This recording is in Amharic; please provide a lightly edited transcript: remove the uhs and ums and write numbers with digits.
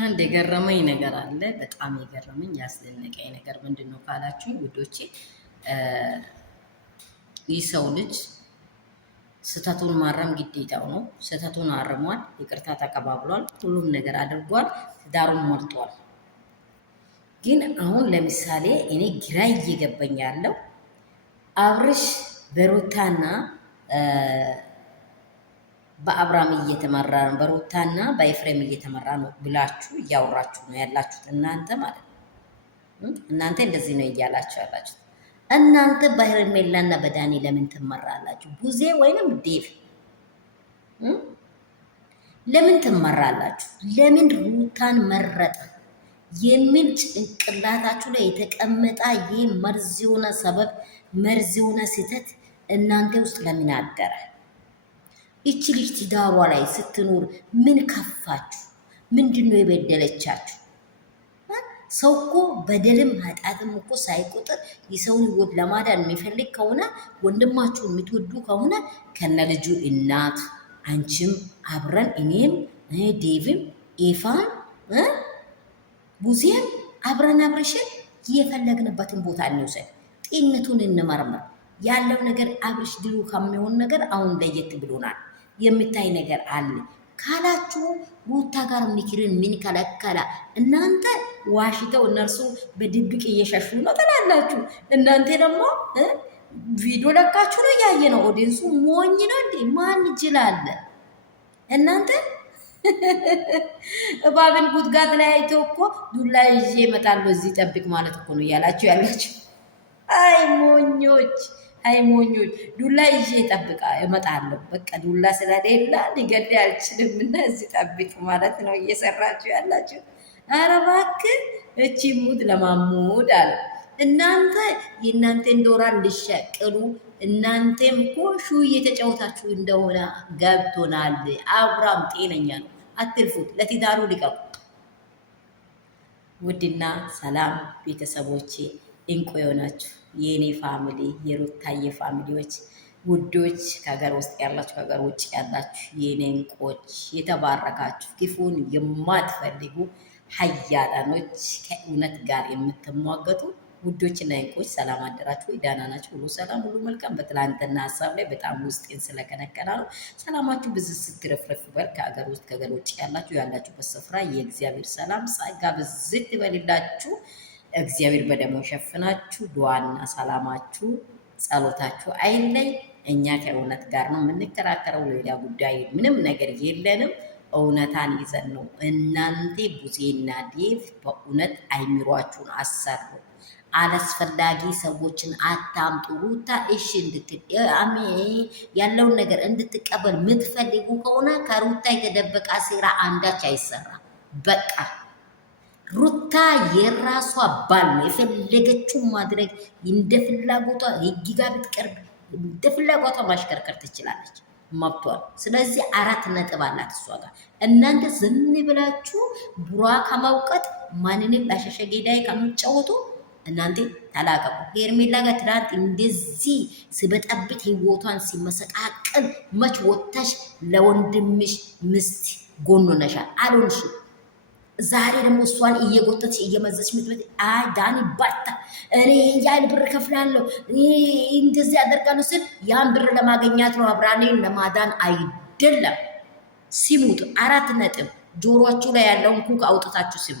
አንድ የገረመኝ ነገር አለ። በጣም የገረመኝ ያስደነቀኝ ነገር ምንድን ነው ካላችሁ ውዶቼ፣ ይህ ሰው ልጅ ስህተቱን ማረም ግዴታው ነው። ስህተቱን አርሟል፣ ይቅርታ ተቀባብሏል፣ ሁሉም ነገር አድርጓል፣ ትዳሩን ሞልቷል። ግን አሁን ለምሳሌ እኔ ግራ እየገባኝ ያለው አብርሽ በሩታና በአብራም እየተመራ ነው፣ በሩታና በኤፍሬም እየተመራ ነው ብላችሁ እያወራችሁ ነው ያላችሁት እናንተ ማለት ነው። እናንተ እንደዚህ ነው እያላችሁ ያላችሁት። እናንተ በሄርሜላና በዳኒ ለምን ትመራላችሁ? ቡዜ ወይንም ዴቭ ለምን ትመራላችሁ? ለምን ሩታን መረጠ የሚል ጭንቅላታችሁ ላይ የተቀመጠ ይህ መርዝ የሆነ ሰበብ፣ መርዝ የሆነ ስህተት እናንተ ውስጥ ለምን አደረ? ይቺ ልጅ ትዳሯ ላይ ስትኖር ምን ከፋችሁ? ምንድነው የበደለቻችሁ? ሰው እኮ በደልም ኃጢአትም እኮ ሳይቆጥር የሰውን ሕይወት ለማዳን የሚፈልግ ከሆነ ወንድማችሁን የምትወዱ ከሆነ ከነ ልጁ እናት አንቺም አብረን እኔም ዴቭም ኤፋን ቡዜም አብረን አብረሽን የፈለግንበትን ቦታ እንውሰድ፣ ጤንነቱን እንመርመር። ያለው ነገር አብርሽ ድሉ ከሚሆን ነገር አሁን ለየት ብሎናል። የምታይ ነገር አለ ካላችሁ ሩታ ጋር ምክርን ምን ከለከለ? እናንተ ዋሽተው እነርሱ በድብቅ እየሸሹ ነው ትላላችሁ። እናንተ ደግሞ ቪዲዮ ለካችሁ ነው ያየ ነው። ኦዲንሱ ሞኝ ነው እንዴ? ማን ይችላል? እናንተ እባብን ጉድጓድ ላይ አይተው እኮ ዱላ ይዤ እመጣለሁ እዚህ ጠብቅ ማለት እኮ ነው እያላችሁ ያላችሁ። አይ ሞኞች፣ አይ ሞኞች! ዱላ ይዤ ጠብቃ እመጣለሁ። በቃ ዱላ ስለሌላ ሊገድ አልችልም እና እዚህ ጠብቅ ማለት ነው እየሰራችሁ ያላችሁ። ኧረ እባክህ እቺ ሙድ ለማሙድ አለ። እናንተ የእናንተን ዶላር ልሸቅሉ፣ እናንተም እኮ ሹ እየተጫወታችሁ እንደሆነ ገብቶናል። አብራም ጤነኛ ነው፣ አትልፉት፣ ለትዳሩ ልቀቁ። ውድና ሰላም ቤተሰቦቼ እንቁ የሆናችሁ የኔ ፋሚሊ የሩታዬ ፋሚሊዎች ውዶች፣ ከሀገር ውስጥ ያላችሁ ከሀገር ውጭ ያላችሁ የኔ እንቆች የተባረካችሁ ክፉን የማትፈልጉ ሀያላኖች ከእውነት ጋር የምትሟገቱ ውዶችና እንቆች ሰላም አደራችሁ። ደህና ናችሁ? ሁሉ ሰላም፣ ሁሉ መልካም። በትላንትና ሀሳብ ላይ በጣም ውስጤን ስለከነከና ነው። ሰላማችሁ ብዙ ስትረፍረፍ በር ከሀገር ውስጥ ከሀገር ውጭ ያላችሁበት ስፍራ የእግዚአብሔር ሰላም ጸጋ ብዝት ይበልላችሁ። እግዚአብሔር በደሙ ሸፍናችሁ ዱዓና ሰላማችሁ ጸሎታችሁ አይለይ። እኛ ከእውነት ጋር ነው የምንከራከረው፣ ሌላ ጉዳይ ምንም ነገር የለንም። እውነታን ይዘን ነው። እናንተ ቡዜና ዴቭ በእውነት አይምሯችሁን አሰሩ። አላስፈላጊ ሰዎችን አታምጡ። ሩታ እሺ ያለውን ነገር እንድትቀበል የምትፈልጉ ከሆነ ከሩታ የተደበቀ ሴራ አንዳች አይሰራም። በቃ ሩታ የራሷ ባል ነው። የፈለገችው ማድረግ እንደ ፍላጎቷ ህግ ጋር ብትቀርብ እንደ ፍላጎቷ ማሽከርከር ትችላለች፣ መብቷል። ስለዚህ 4 ነጥብ አላት እሷ ጋር። እናንተ ዝም ብላችሁ ቡራ ከማውቀት ማንንም ላሸሸ ጌዳይ ከምትጫወቱ እናንተ ተላቀቁ። ሄርሜላ ጋር ትናንት እንደዚህ ስበጠብጥ ህይወቷን ሲመሰቃቀል መች ወጥተሽ ለወንድምሽ ምስት ጎን ሆነሻል? አልሆንሽም። ዛሬ ደግሞ እሷን እየጎተች እየመዘች ምትበት ዳኒ ባታ እኔ ያን ብር ከፍላለሁ እንደዚህ ያደርጋለሁ ስል ያን ብር ለማገኛት ነው፣ አብራኔን ለማዳን አይደለም። ሲሙት 4 ነጥብ ጆሮአችሁ ላይ ያለውን ኩክ አውጥታችሁ ሲሙ።